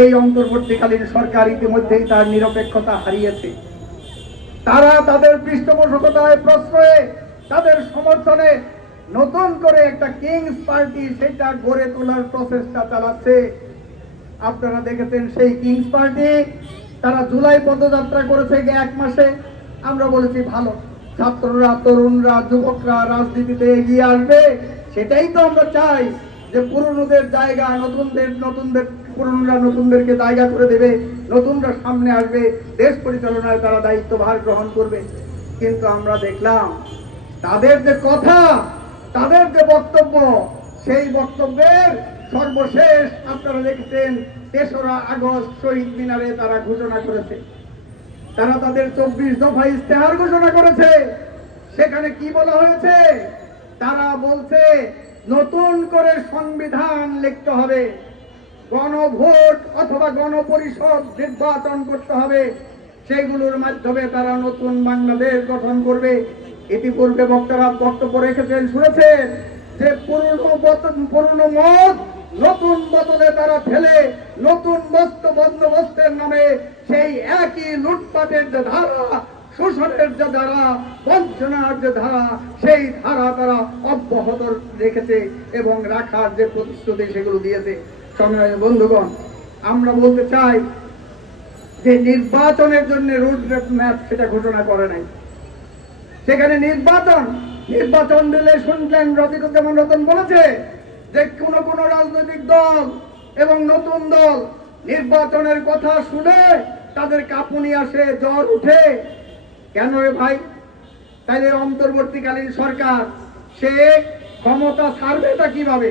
এই অন্তর্বর্তীকালীন সরকার ইতিমধ্যেই তার নিরপেক্ষতা হারিয়েছে। তারা তাদের পৃষ্ঠপোষকতায় প্রশ্রয়ে, তাদের সমর্থনে নতুন করে একটা কিংস পার্টি সেটা গড়ে তোলার প্রচেষ্টা চালাচ্ছে। আপনারা দেখেছেন সেই কিংস পার্টি, তারা জুলাই পদযাত্রা করেছে এক মাসে। আমরা বলেছি, ভালো, ছাত্ররা, তরুণরা, যুবকরা রাজনীতিতে এগিয়ে আসবে। সেটাই তো আমরা চাই যে পুরনোদের জায়গা, নতুনদের নতুনদের পুরনোরা নতুনদেরকে জায়গা করে দেবে, নতুনরা সামনে আসবে, দেশ পরিচালনায় তারা দায়িত্বভার গ্রহণ করবে। কিন্তু আমরা দেখলাম, তাদের যে কথা, তাদের যে বক্তব্য, সেই বক্তব্যের সর্বশেষ আপনারা দেখেছেন, তেসরা আগস্ট শহীদ মিনারে তারা ঘোষণা করেছে। তারা তাদের চব্বিশ দফা ইস্তেহার ঘোষণা করেছে। সেখানে কি বলা হয়েছে? তারা বলছে, নতুন করে সংবিধান লিখতে হবে। গণভোট অথবা গণপরিষদ নির্বাচন করতে হবে, সেইগুলোর মাধ্যমে তারা নতুন বাংলাদেশ গঠন করবে। ইতিপূর্বে বক্তারা বক্তব্য রেখেছেন, শুনেছেন যে পুরনো পুরনো মত নতুন বোতলে তারা ফেলে নতুন বস্ত্র বন্দোবস্তের নামে সেই একই লুটপাটের যে ধারা, শোষণের যে ধারা, বঞ্চনার যে ধারা, সেই ধারা তারা অব্যাহত রেখেছে এবং রাখার যে প্রতিশ্রুতি সেগুলো দিয়েছে। সম্মানিত বন্ধুগণ, আমরা বলতে চাই যে নির্বাচনের জন্য রুট ম্যাপ সেটা ঘোষণা করে নাই। সেখানে নির্বাচন নির্বাচন দিলে শুনলেন রফিকুজ্জামান রতন বলেছে যে কোন কোন রাজনৈতিক দল এবং নতুন দল নির্বাচনের কথা শুনে তাদের কাঁপুনি আসে, জ্বর উঠে। কেন রে ভাই? তাইলে অন্তর্বর্তীকালীন সরকার, সে ক্ষমতা ছাড়বেটা কীভাবে?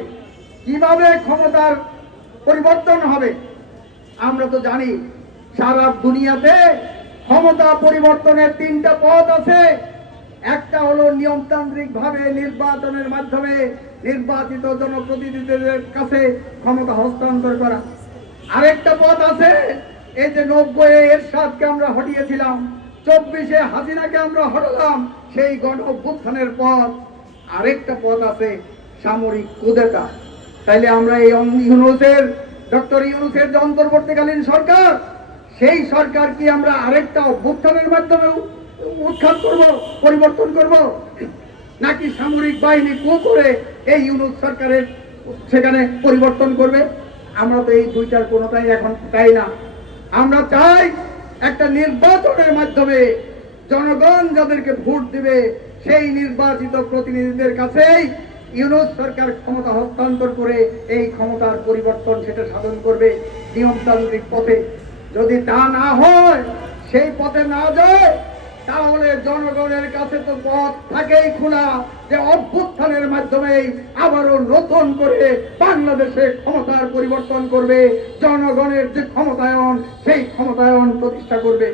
কীভাবে ক্ষমতার পরিবর্তন হবে। আমরা তো জানি সারা দুনিয়াতে ক্ষমতা পরিবর্তনের তিনটা পথ আছে। একটা হলো নিয়মতান্ত্রিক ভাবে নির্বাচনের মাধ্যমে নির্বাচিত জনপ্রতিনিধিদের কাছে ক্ষমতা হস্তান্তর করা। আরেকটা পথ আছে, এই যে নব্বই এরশাদকে আমরা হটিয়েছিলাম, চব্বিশে হাসিনাকে আমরা হটালাম, সেই গণ অভ্যুত্থানের পথ। আরেকটা পথ আছে সামরিক কুদেটা তাইলে আমরা এই ইউনুসের, ডক্টর ইউনুসের যে অন্তর্বর্তীকালীন সরকার, সেই সরকার কি আমরা আরেকটা অভ্যুত্থানের মাধ্যমে উ- উৎখাত করব, পরিবর্তন করব? নাকি সামরিক বাহিনী কো করে এই ইউনুস সরকারের সেখানে পরিবর্তন করবে? আমরা তো এই দুইটার কোনোটাই এখন চাই না। আমরা চাই একটা নির্বাচনের মাধ্যমে জনগণ যাদেরকে ভোট দিবে, সেই নির্বাচিত প্রতিনিধিদের কাছেই ইউনুস সরকার ক্ষমতা হস্তান্তর করে এই ক্ষমতার পরিবর্তন সেটা সাধন করবে নিয়মতান্ত্রিক পথে। যদি তা না হয়, সেই পথে না যায়, তাহলে জনগণের কাছে তো পথ থাকেই খোলা যে অভ্যুত্থানের মাধ্যমেই আবারও নতুন করে বাংলাদেশে ক্ষমতার পরিবর্তন করবে, জনগণের যে ক্ষমতায়ন, সেই ক্ষমতায়ন প্রতিষ্ঠা করবে।